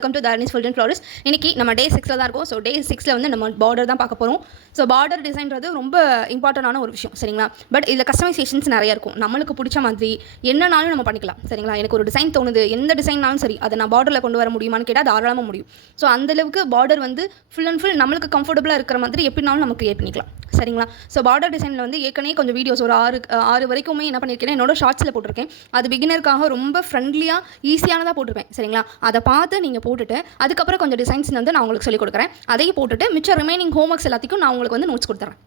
Welcome to தர்னிஸ் ஃபுல்டன் ஃப்ளோரிஸ். இன்னைக்கு நம்ம டே 6ல தான் இருக்கோம். ஸோ டே 6ல வந்து நம்ம பார்டர் தான் பார்க்க போகிறோம். ஸோ பார்டர் டிசைன்றது ரொம்ப இம்பார்ட்டண்டான ஒரு விஷயம், சரிங்களா? பட் இதில் கஸ்டமைசேஷன்ஸ் நிறைய இருக்கும். நம்மளுக்கு பிடிச்ச மாதிரி என்னன்னாலும் நம்ம பண்ணிக்கலாம், சரிங்களா? எனக்கு ஒரு டிசைன் தோணுது, எந்த டிசைன்னாலும் சரி, அதை நான் பார்டரில் கொண்டு வர முடியுமான்னு கேட்டால் தாராளமாக முடியும். ஸோ அந்தளவுக்கு பார்டர் வந்து ஃபுல் அண்ட் ஃபுல் நம்மளுக்கு கம்ஃபர்டபுளாக இருக்கிற மாதிரி எப்படினாலும் நம்ம கிரியேட் பண்ணிக்கலாம், சரிங்களா? ஸோ பார்டர் டிசைனில் வந்து ஏற்கனவே கொஞ்சம் வீடியோஸ் ஒரு ஆறு வரைக்குமே என்ன பண்ணியிருக்கேன், என்னோட ஷார்ட்ஸில் போட்டிருக்கேன். அது பிகினருக்காக ரொம்ப ஃப்ரெண்ட்லியாக ஈஸியானதாக போட்டிருப்பேன், சரிங்களா? அதை பார்த்து நீங்கள் போட்டுட்டு அதுக்கப்புறம் கொஞ்சம் டிசைன்ஸ் வந்து நான் உங்களுக்கு சொல்லிக் கொடுக்குறேன். அதையும் போட்டுட்டு மிச்சம் ரிமைனிங் ஹோம்ஒர்க்ஸ் எல்லாத்தையும் நான் உங்களுக்கு வந்து நோட்ஸ் கொடுத்துறேன்,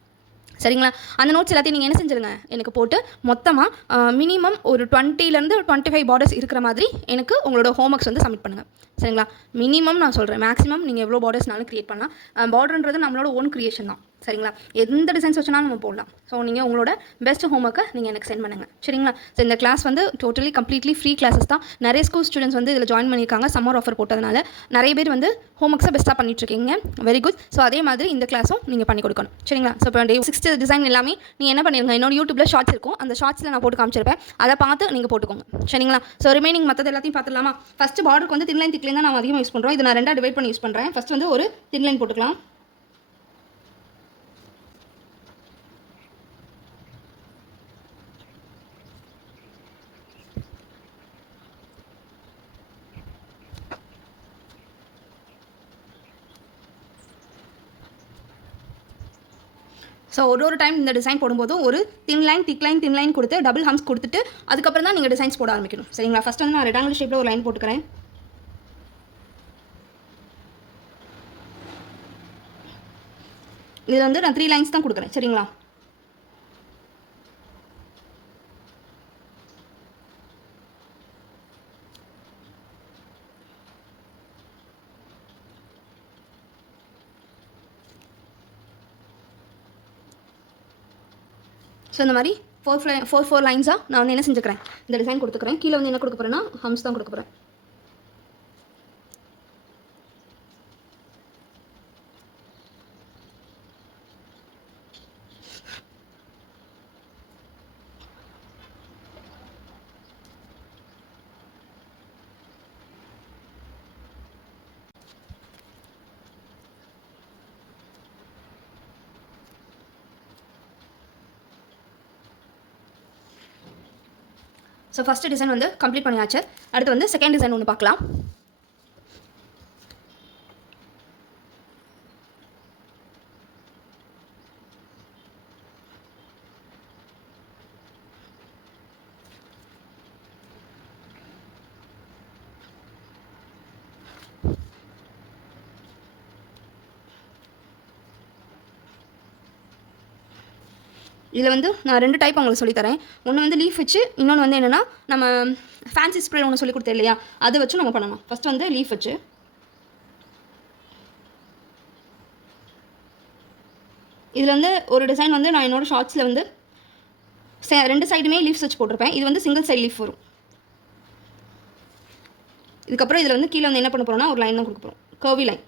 சரிங்களா? அந்த நோட்ஸ் எல்லாத்தையும் நீங்கள் என்ன செஞ்சுருங்க, எனக்கு போட்டு மொத்தமாக மினிமம் ஒரு 20லேருந்து 25 பார்டர்ஸ் இருக்கிற மாதிரி எனக்கு உங்களோட ஹோம்ஒர்க்ஸ் வந்து சப்மிட் பண்ணுங்கள், சரிங்களா? மினிமம் நான் சொல்கிறேன், மேக்ஸிமம் நீங்கள் எவ்வளோ பார்டர்ஸ்னாலும் க்ரியேட் பண்ணலாம். பார்டர்ன்றது நம்மளோட ஓன் க்ரியேஷன் தான், சரிங்களா? எந்த டிசைன்ஸ் வச்சுனாலும் நம்ம போடலாம். ஸோ நீங்கள் உங்களோட பெஸ்ட் ஹோம்ஒர்க்கை நீங்கள் எனக்கு சென்ட் பண்ணுங்கள், சரிங்களா? ஸோ இந்த கிளாஸ் வந்து டோட்டலி கம்ப்ளீட்லி ஃப்ரீ கிளாஸஸ் தான். நிறைய ஸ்கூல் ஸ்டூடெண்ட்ஸ் வந்து இதில் ஜாயின் பண்ணியிருக்காங்க. சம்மர் ஆஃபர் போட்டதுனால நிறைய பேர் வந்து ஹோம்ஒர்க்ஸை பெஸ்ட்டாக பண்ணிட்டுருக்கீங்க. Very good. ஸோ அதே மாதிரி இந்த கிளாஸும் நீங்கள் பண்ணி கொடுக்கணும், சரிங்களா? ஸோ இப்போ 6th டிசைன் எல்லாமே நீங்கள் என்ன பண்ணிருங்க, என்னோட யூடியூப்பில் ஷார்ட்ஸ் இருக்கும், அந்த ஷார்ட்ஸில் நான் போட்டு காமிச்சிருப்பேன், அதை பார்த்து நீங்கள் போட்டுக்கோங்க, சரிங்களா? ஸோ ரிமைனிங் மற்றது எல்லாத்தையும் பார்த்துலாமா? ஃபஸ்ட்டு பார்டருக்கு வந்து தின்லைன் திக்லைன் தான் நான் அதிகமாக யூஸ் பண்ணுறோம். இதை நான் ரெண்டாக டிவைட் பண்ணி யூஸ் பண்ணுறேன். ஃபஸ்ட் வந்து ஒரு தின்லைன் போட்டுக்கலாம். ஸோ ஒரு டைம் இந்த டிசைன் போடும்போதும் ஒரு தின் லைன் திக் லைன் கொடுத்து டபுள் ஹம்ஸ் கொடுத்துட்டு அதுக்கப்புறம் தான் நீங்கள் டிசைன்ஸ் போட ஆரம்பிக்கணும், சரிங்களா? ஃபஸ்ட் வந்து நான் ரெக்டாங்கிள் ஷேப்பில் ஒரு லைன் போட்டுக்கிறேன். இதில் வந்து நான் 3 லைன்ஸ் தான் கொடுக்குறேன், சரிங்களா? ஸோ இந்த மாதிரி ஃபோர் லைன்ஸாக நான் வந்து என்ன செஞ்சுக்கிறேன், இந்த டிசைன் கொடுத்துக்கிறேன். கீழே வந்து என்ன கொடுக்க போகிறேன்னா ஹம்ஸ் தான் கொடுக்க போகிறேன். ஸோ ஃபஸ்ட்டு டிசைன் வந்து கம்ப்ளீட் பண்ணியாச்சு. அடுத்து வந்து செகண்ட் டிசைன் ஒன்று பார்க்கலாம். இதில் வந்து நான் 2 டைப் உங்களுக்கு சொல்லித்தரேன். ஒன்று வந்து லீஃப் வச்சு, இன்னொன்று வந்து என்னென்னா நம்ம ஃபேன்சி ஸ்ப்ரே ஒன்று சொல்லி கொடுத்தேன் இல்லையா, அதை வச்சு நம்ம பண்ணணும். ஃபஸ்ட்டு வந்து லீஃப் வச்சு, இதில் வந்து ஒரு டிசைன் வந்து நான் என்னோடய ஷார்ட்ஸில் வந்து 2 சைடுமே லீஃப்ஸ் வச்சு போட்டிருப்பேன். இது வந்து சிங்கிள் சைடு லீஃப் வரும். இதுக்கப்புறம் இதில் வந்து கீழே வந்து என்ன பண்ண போகிறோம்னா ஒரு லைன் தான் கொடுக்க போகிறோம், கர்வி லைன்.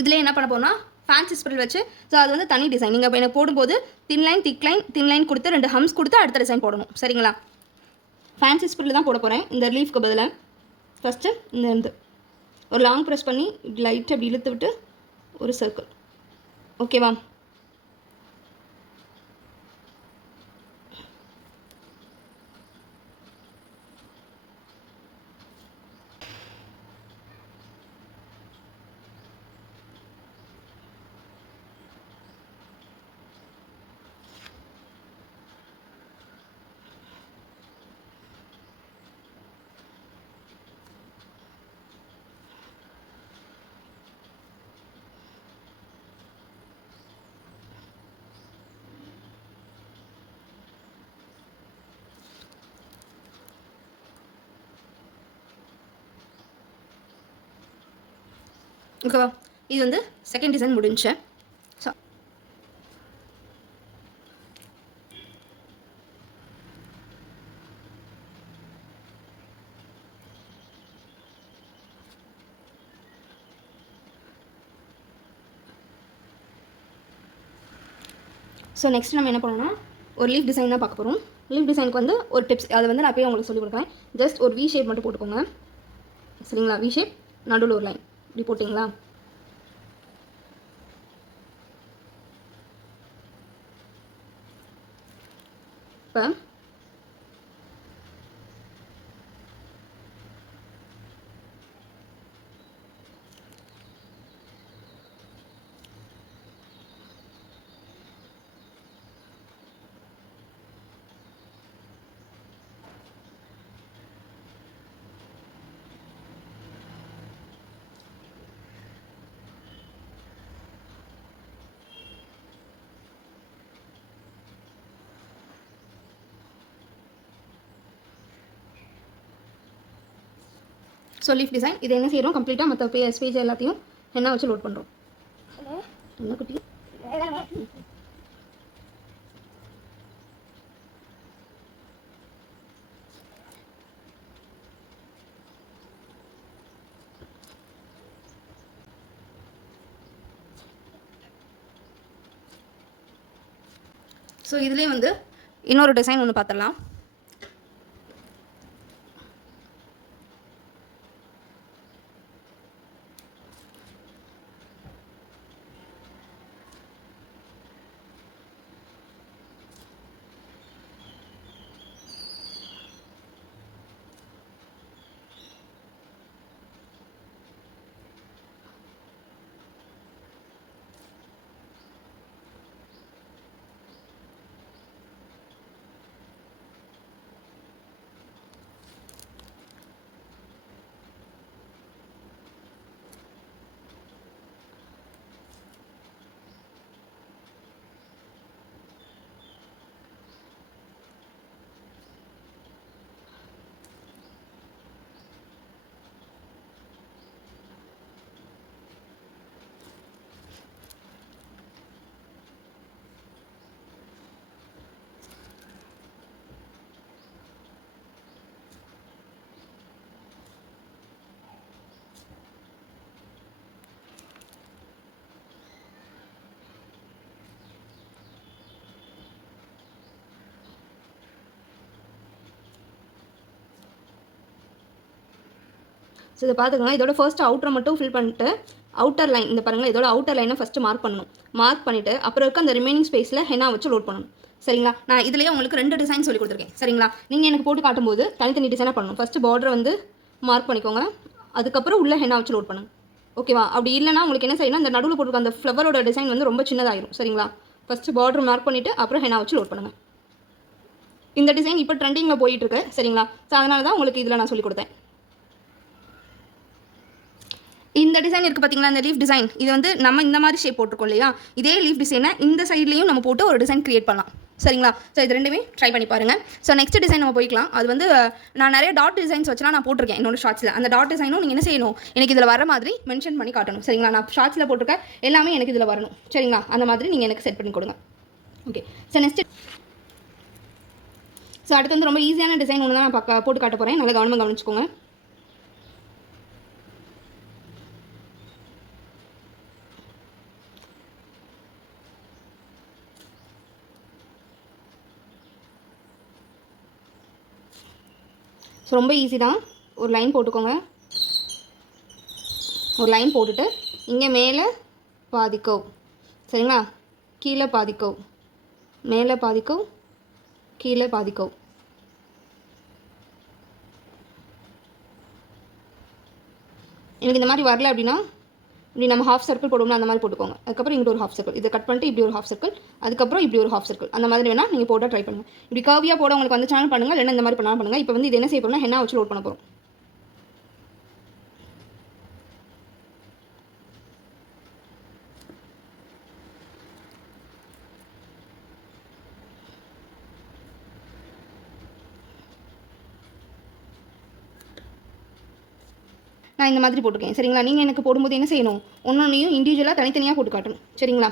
இதில் என்ன பண்ண போனால் ஃபேன்சி ஸ்ப்ரில் வச்சு, ஸோ அது வந்து தனி டிசைன். நீங்கள் இப்போ எனக்கு போடும்போது தின் லைன் தின் லைன் கொடுத்து 2 ஹம்ஸ் கொடுத்து அடுத்த டிசைன் போடணும், சரிங்களா? ஃபேன்சி ஸ்ப்ரில் தான் போட போகிறேன். இந்த லீஃப்க்கு பதிலாக ஃபஸ்ட்டு இந்த ஒரு லாங் ப்ரெஸ் பண்ணி லைட்டாக அப்படி இழுத்து விட்டு ஒரு சர்க்கிள், ஓகேவா? ஓகேவா? இது வந்து செகண்ட் டிசைன் முடிஞ்சு. ஸோ ஸோ நெக்ஸ்ட் நம்ம என்ன பண்ணணும்னா ஒரு லீஃப் டிசைன் தான் பார்க்க போகிறோம். லீஃப் டிசைனுக்கு வந்து ஒரு டிப்ஸ் அதை வந்து நான் போய் உங்களுக்கு சொல்லிக் கொடுக்குறேன். ஜஸ்ட் ஒரு வி ஷேப் மட்டும் போட்டுக்கோங்க. சரிங்களா? வி ஷேப், நடுவில் ஒரு லைன் இப்படி போட்டிங்களா? இப்போ ஸோ லீஃப் டிசைன் இது என்ன செய்கிறோம், கம்ப்ளீட்டாக மற்ற பேஜ் எல்லாத்தையும் என்ன வச்சு லோட் பண்ணுறோம். என்ன குட்டி? ஸோ இதுலேயே வந்து இன்னொரு டிசைன் ஒன்று பார்த்துடலாம். ஸோ இதை பார்த்துக்கோங்க. இதோட ஃபர்ஸ்ட் அவுட்டரை மட்டும் ஃபில் பண்ணிட்டு அவுட்டர் லைன் இந்த பாருங்கள், இதோட அவுட்டர் லைனை ஃபஸ்ட்டு மார்க் பண்ணணும். மார்க் பண்ணிவிட்டு அப்புறம் இருக்க அந்த ரிமைனிங் ஸ்பேஸில் ஹென்னா வச்சு லோட் பண்ணணும். சரிங்களா? நான் இதுலேயே உங்களுக்கு 2 டிசைன் சொல்லி கொடுத்துருக்கேன். சரிங்களா? நீங்கள் எனக்கு போட்டு காட்டும்போது தனித்தனி டிசைனாக பண்ணணும். ஃபஸ்ட்டு பார்டரை வந்து மார்க் பண்ணிக்கோங்க, அதுக்கப்புறம் உள்ள ஹென்னா வச்சு லோட் பண்ணுங்க. ஓகேவா? அப்படி இல்லைனா உங்களுக்கு என்ன செய்யணும், இந்த நடுவில் போட்டுருக்க அந்த ஃப்ளவரோட டிசைன் வந்து ரொம்ப சின்னதாகிடும். சரிங்களா? ஃபஸ்ட்டு பார்டர் மார்க் பண்ணிவிட்டு அப்புறம் ஹென்னா வச்சு லோட் பண்ணுங்கள். இந்த டிசைன் இப்போ ட்ரெண்டிங்கில் போயிட்டுருக்கு. சரிங்களா? ஸோ அதனால தான் உங்களுக்கு இதில் நான் சொல்லி கொடுத்தேன். இந்த டிசைன் இருக்குது பார்த்தீங்களா, இந்த லீஃப் டிசைன் இது வந்து நம்ம இந்த மாதிரி ஷேப் போட்டிருக்கோம் இல்லையா, இதே லீஃப் டிசைனை இந்த சைட்லேயும் நம்ம போட்டு ஒரு டிசைன் க்ரியேட் பண்ணலாம். சரிங்களா? ஸோ இது ரெண்டுமே ட்ரை பண்ணி பாருங்கள். ஸோ நெக்ஸ்ட் டிசைன் நம்ம போய்க்கலாம். அது வந்து நான் நிறைய டாட் டிசைன்ஸ் வச்சுலாம் நான் போட்டிருக்கேன் என்னோட ஷார்ட்ஸில். அந்த டாட் டிசைனும் நீங்கள் என்ன செய்யணும், எனக்கு இதில் வர மாதிரி மென்ஷன் பண்ணி காட்டணும். சரிங்களா? நான் ஷார்ட்ஸில் போட்டிருக்க எல்லாமே எனக்கு இதில் வரணும். சரிங்களா? அந்த மாதிரி நீங்கள் எனக்கு செட் பண்ணி கொடுங்க. ஓகே. ஸோ நெக்ஸ்ட் அடுத்து வந்து ரொம்ப ஈஸியான டிசைன் ஒன்று தான் நான் போட்டு காட்ட போகிறேன். நல்லா கவனிச்சுக்கோங்க. ஸோ ரொம்ப ஈஸி தான். ஒரு லைன் போட்டுக்கோங்க. ஒரு லைன் போட்டுட்டு இங்கே மேலே பாதிக்கோ, சரிங்களா? கீழே பாதிக்கோ, மேலே பாதிக்கோ, கீழே பாதிக்கோ. எனக்கு இந்த மாதிரி வரல அப்படின்னா இப்படி நம்ம ஹாஃப் சர்க்கிள் போடுவோம்னா அந்த மாதிரி போட்டுக்கோங்க. அதுக்கப்புறம் இங்கிட்ட ஒரு ஹாஃப் சர்க்கிள், இதை கட் பண்ணிட்டு இப்படி ஒரு ஹாஃப் சர்க்கிள், அதுக்கப்புறம் இப்படி ஒரு ஹாஃப் சர்க்கிள், அந்த மாதிரி வேணால் நீங்கள் போட்டால் ட்ரை பண்ணுங்கள். இப்படி கர்வியாக போட உங்களுக்கு வந்து சேனல் பண்ணுங்கள், இல்லைன்னா இந்த மாதிரி பண்ணாலும் பண்ணுங்கள். இப்போ வந்து இது என்ன செய்ய போகிறோம்னா ஹென்னா வச்சு லோட் பண்ண போகிறோம். நான் இந்த மாதிரி போட்டிருக்கேன். சரிங்களா? நீங்கள் எனக்கு போடும்போது என்ன செய்யணும், ஒன்றொன்றையும் இண்டிவிஜுவலாக தனித்தனியாக போட்டு காட்டணும். சரிங்களா?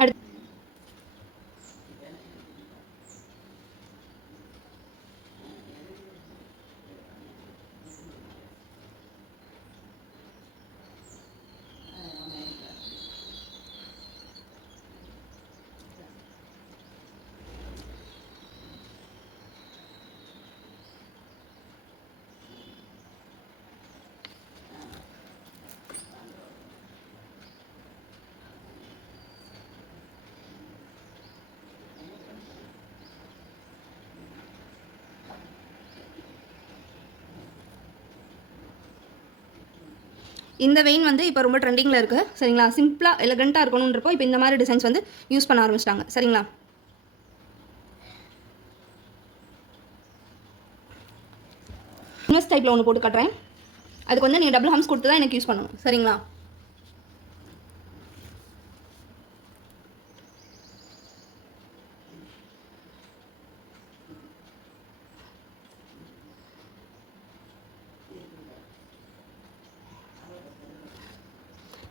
அடுத்து இந்த வெயின் வந்து இப்போ ரொம்ப ட்ரெண்டிங்கில் இருக்குது சரிங்களா. சிம்பிளாக எலகண்ட்டாக இருக்கணுன்றப்போ இப்போ இந்த மாதிரி டிசைன்ஸ் வந்து யூஸ் பண்ண ஆரம்பிச்சிட்டாங்க சரிங்களா. இன்வெஸ்ட் டைப்பில் ஒன்று போட்டு காட்டுறேன். அதுக்கு வந்து நீங்கள் டபுள் ஹம்ஸ் கொடுத்து தான் எனக்கு யூஸ் பண்ணணும் சரிங்களா.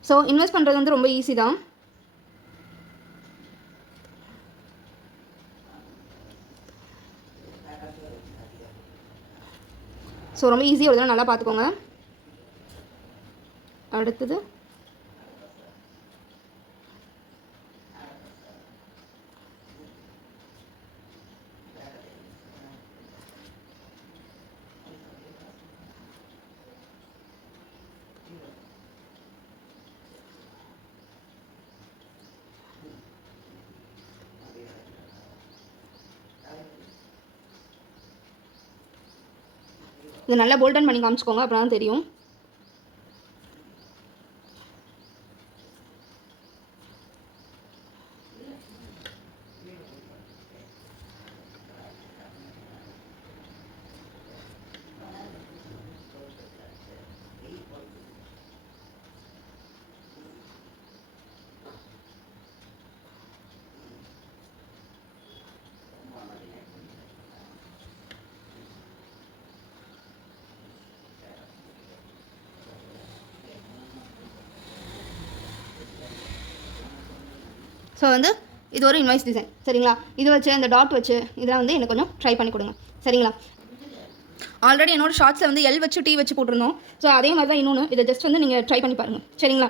ஸோ இன்வெஸ்ட் பண்ணுறது வந்து ரொம்ப ஈஸி தான். ஸோ ரொம்ப ஈஸியாக ஒரு தடவை நல்லா பார்த்துக்கோங்க. அடுத்தது இது நல்லா போல்டன் பண்ணி காமிச்சிக்கோங்க, அப்போ தான் தெரியும். ஸோ வந்து இது ஒரு இன்வாய்ஸ் டிசைன் சரிங்களா. இது வச்சு அந்த டாட் வச்சு இதெல்லாம் வந்து எனக்கு கொஞ்சம் ட்ரை பண்ணி கொடுங்க சரிங்களா. ஆல்ரெடி என்னோடய ஷார்ட்ஸில் வந்து எல் வச்சு டி வச்சு போட்டிருந்தோம். ஸோ அதே மாதிரி தான் இன்னொன்று, இதை ஜஸ்ட் வந்து நீங்கள் ட்ரை பண்ணி பாருங்கள் சரிங்களா.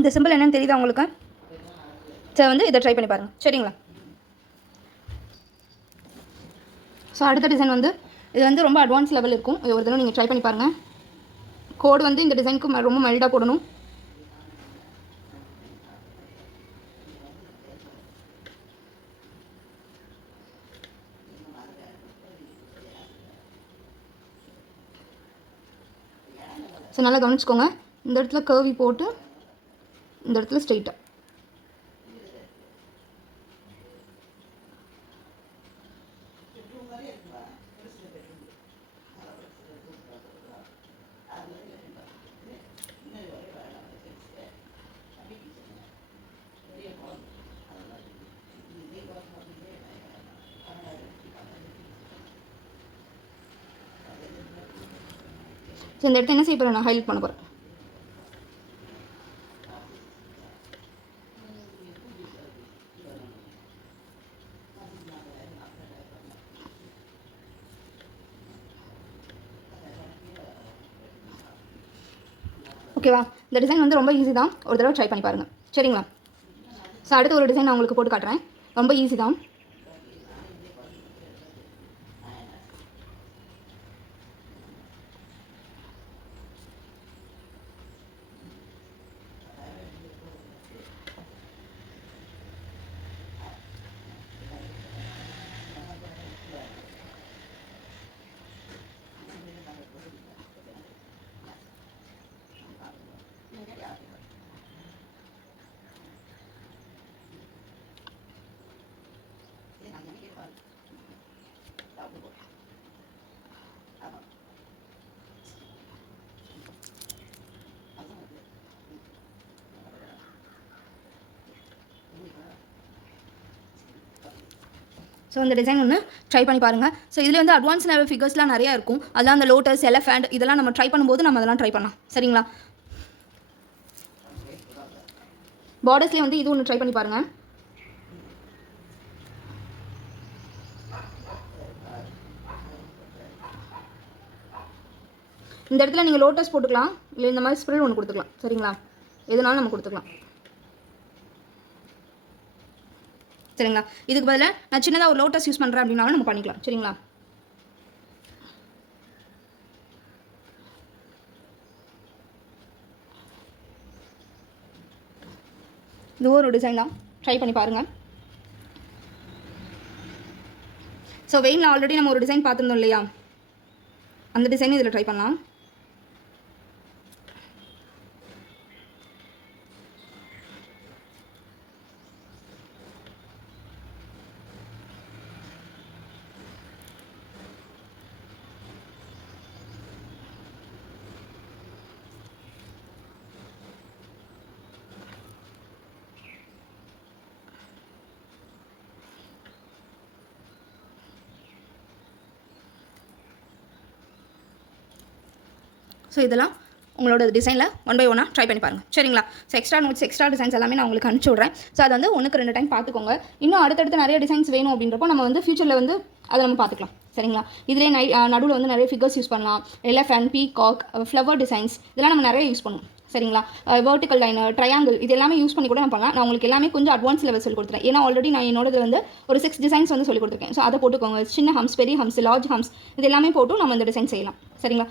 இந்த சிம்பிள் என்னன்னு தெரியுதா உங்களுக்கு? சரி வந்து இதை ட்ரை பண்ணி பாருங்கள் சரிங்களா. ஸோ அடுத்த டிசைன் வந்து இது வந்து ரொம்ப அட்வான்ஸ் லெவல் இருக்கும். இது ஒரு தடவை நீங்கள் ட்ரை பண்ணி பாருங்கள். கோடு வந்து இந்த டிசைனுக்கு ரொம்ப மைல்டாக போடணும். ஸோ நல்லா கவனிச்சுக்கோங்க. இந்த இடத்துல கர்வி போட்டு இந்த இடத்துல ஸ்ட்ரெயிட்டாக ஸோ இந்த இடத்த என்ன செய்ய போகிறேன், நான் ஹைலைட் பண்ண போகிறேன். ஓகேவா. இந்த டிசைன் வந்து ரொம்ப ஈஸி தான், ஒரு தடவை ட்ரை பண்ணி பாருங்கள் சரிங்களா. ஸோ அடுத்து ஒரு டிசைன் நான் உங்களுக்கு போட்டு காட்டுறேன். ரொம்ப ஈஸி தான். ஸோ இந்த டிசைன் ஒன்று ட்ரை பண்ணி பாருங்கள். ஸோ இதில் வந்து அட்வான்ஸ் லெவல் ஃபிகர்ஸ்லாம் நிறையா இருக்கும். அதெல்லாம் அந்த லோட்டஸ், எலஃபண்ட் இதெல்லாம் நம்ம ட்ரை பண்ணும்போது நம்ம அதெல்லாம் ட்ரை பண்ணலாம் சரிங்களா. பார்டர்ஸ்லேயே வந்து இது ஒன்று ட்ரை பண்ணி பாருங்கள். இந்த இடத்துல நீங்கள் லோட்டஸ் போட்டுக்கலாம், இல்லை இந்த மாதிரி ஸ்ப்ரில் ஒன்று கொடுத்துக்கலாம். சரிங்களா, எதுனாலும் நம்ம கொடுத்துக்கலாம். சரிங்களா, இதுக்கு பதிலாக நான் சின்னதாக ஒரு லோட்டஸ் யூஸ் பண்ணுறேன் அப்படின்னாலும் நம்ம பண்ணிக்கலாம். சரிங்களா, இது ஒரு டிசைன் தான், ட்ரை பண்ணி பாருங்கள். ஸோ வெயினில் ஆல்ரெடி நம்ம ஒரு டிசைன் பார்த்துருந்தோம் இல்லையா, அந்த டிசைனும் இதில் ட்ரை பண்ணலாம். ஸோ இதெல்லாம் உங்களோட டிசைனில் 1 by 1 ட்ரை பண்ணி பாருங்கள். சரிங்களா, so extra notes, extra designs எல்லாமே நான் உங்களுக்கு அனுப்பிச்சி விட்றேன். ஸோ அதை வந்து 1க்கு 2 டைம் பார்த்துக்கோங்க. இன்னும் அடுத்தடுத்து நிறைய டிசைன்ஸ் வேணும் அப்படின்றப்போ நம்ம வந்து ஃபியூச்சரில் வந்து அதை நம்ம பார்த்துக்கலாம். சரிங்களா, இதிலே நடுவில் வந்து நிறைய ஃபிகர்ஸ் யூஸ் பண்ணலாம். எலிஃபண்ட், பீகாக், ஃப்ளவர் டிசைன்ஸ் இதெல்லாம் நம்ம நிறைய யூஸ் பண்ணுவோம். சரிங்களா, வெர்டிக்கல் லைனர், ட்ரையாங்கிள் இது எல்லாமே யூஸ் பண்ணி கூட நான் பண்ணலாம். நான் உங்களுக்கு எல்லாமே கொஞ்சம் அட்வான்ஸ் லெவல் சொல்லி கொடுத்துறேன். ஏன்னா ஆல்ரெடி நான் என்னோடது வந்து ஒரு 6 டிசைன்ஸ் வந்து சொல்லி கொடுத்துருக்கேன். ஸோ அதை போட்டுக்கோங்க. சின்ன ஹம்ஸ், பெரிய ஹம்ஸ், லார்ஜ் ஹம்ஸ் இது எல்லாமே போட்டு நம்ம இந்த டிசைன் செய்யலாம். சரிங்களா,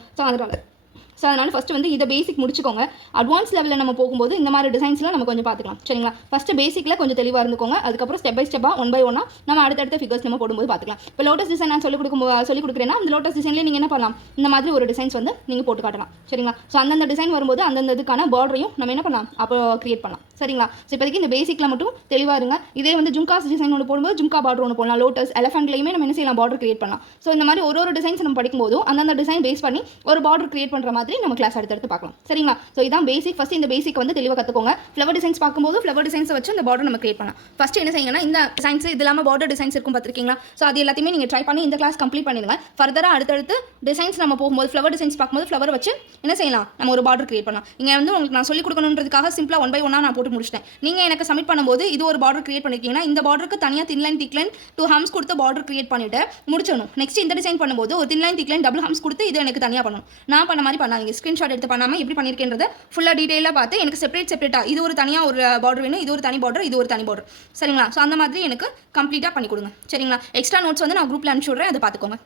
அதனால் ஃபஸ்ட்டு வந்து இதை பேசிக் முடிச்சுக்கோங்க. அட்வான்ஸ் லெவலில் நம்ம போகும்போது இந்த மாதிரி டிசைன்ஸ்லாம் நம்ம கொஞ்சம் பார்த்துக்கலாம். சரிங்களா, ஃபஸ்ட்டு பேசிக்கில் கொஞ்சம் தெளிவாக இருந்துக்கோங்க. அதுக்கப்புறம் ஸ்டெப் பை ஸ்டெப்பாக 1 by 1 நம்ம அடுத்தடுத்த ஃபிகர்ஸ் நம்ம போடும்போது பார்த்துக்கலாம். இப்போ லோட்டஸ் டிசைன் நான் சொல்லிக் கொடுக்குறேன்னா அந்த லோட்டஸ் டிசைன்லேயே நீங்கள் என்ன பண்ணலாம், இந்த மாதிரி ஒரு டிசைன்ஸ் வந்து நீங்கள் போட்டு காட்டலாம். சரிங்களா, ஸோ அந்தந்த டிசைன் வரும்போது அந்தந்த இதுக்கான பார்டரையும் நம்ம என்ன பண்ணலாம், அப்போ கிரியேட் பண்ணலாம். சரிங்களா, ஸோ இப்போதைக்கு இந்த பேசிக்கில் மட்டும் தெளிவாக இருங்க. இதே வந்து ஜும்காஸ் டிசைன் ஒன்று போடும்போது ஜும்கா பார்டர் ஒன்று போடலாம். லோட்டஸ், எலஃபண்ட்லேயுமே நம்ம என்ன செய்யலாம், பார்டர் கிரியேட் பண்ணலாம். ஸோ இந்த மாதிரி ஒரு டிசைன்ஸ் நம்ம படிக்கும்போது அந்தந்த டிசைன் பேஸ் பண்ணி ஒரு பார்டர் கிரியேட் பண்ணுற மாதிரி நம்ம கிளாஸ் அடுத்தடுத்து பார்க்கலாம். சரிங்களா, ஸோ இதான் பேசிக். ஃபஸ்ட் இந்த பேசிக் வந்து தெளிவாக கற்றுக்கோங்க. ஃப்ளவர் டிசைன்ஸ் பார்க்கும்போது ஃப்ளவர் டிசைன்ஸை வச்சு அந்த பார்டர் நம்ம கிரியேட் பண்ணலாம். ஃபஸ்ட் என்ன செய்யுங்கன்னா, இந்த டிசைன்ஸ் இது இல்லாமல் பார்டர் டிசைன்ஸ் இருக்கும் பார்த்துருக்கீங்களா, ஸோ அது எல்லாத்தையுமே நீங்கள் ட்ரை பண்ணி இந்த கிளாஸ் கம்ப்ளீட் பண்ணிடுங்க. ஃபர்தராக அடுத்தடுத்து டிசைன்ஸ் நம்ம போகும்போது ஃப்ளவர் டிசைன்ஸ் பார்க்கும்போது ஃப்ளவர் வச்சு என்ன செய்யலாம், நம்ம ஒரு பார்டர் கிரியேட் பண்ணலாம். இங்கே வந்து உங்களுக்கு நான் சொல்லிக் கொடுக்கணுன்றதுக்காக சிம்பிளாக 1 by 1 நான் போட்டு முடிச்சிட்டேன். நீங்கள் எனக்கு சப்மிட் பண்ணும்போது இது ஒரு பார்டர் கிரியேட் பண்ணிருக்கீங்கன்னா இந்த பார்டருக்கு தனியாக தின் லைன், திக் லைன், 2 ஹம்ஸ் கொடுத்து பார்டர் கிரியேட் பண்ணிட்டு முடிச்சணும். நெக்ஸ்ட் இந்த டிசைன் பண்ணும்போது ஒரு thin line, thick line, double hems கொடுத்து இது எனக்கு தனியாக பண்ணணும். நான் பண்ண மாதிரி பண்ணாதீங்க. ஸ்க்ரீன்ஷாட் எடுத்து பண்ணாமல் எப்படி பண்ணியிருக்கேன்றதை ஃபுல்லாக டீட்டெயிலாக பார்த்து எனக்கு செப்பரேட்டாக இது ஒரு தனியாக ஒரு பார்டர் வேணும், இது ஒரு தனி பார்டர், இது ஒரு தனி பார்டர். சரிங்களா, ஸோ அந்த மாதிரி எனக்கு கம்ப்ளீட்டாக பண்ணி கொடுங்க. சரிங்களா, எக்ஸ்ட்ரா நோட்ஸ் வந்து நான் குரூப்பில் அனுப்பிச்சி விட்றேன், அதை பார்த்துக்கோங்க.